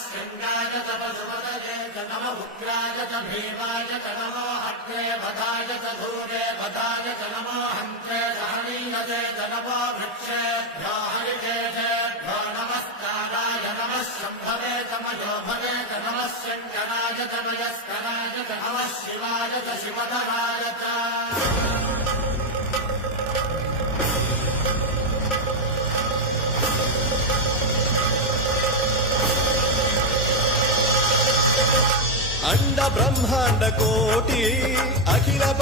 शृङ्गाय च पशुपतये च नम उग्राय च भीमाय च नमो अग्ने वधाय च धूरे वधाय च नमो हन्त्रे सहनीयते च नमो वृक्षेभ्यो हरिकेशेभ्यो नमस्काराय नमः शम्भवे च मयोभवे च नमः शङ्कराय च मयस्कराय च नमः शिवाय च शिवधराय च अंड ब्रह्मांड कोटि अखिल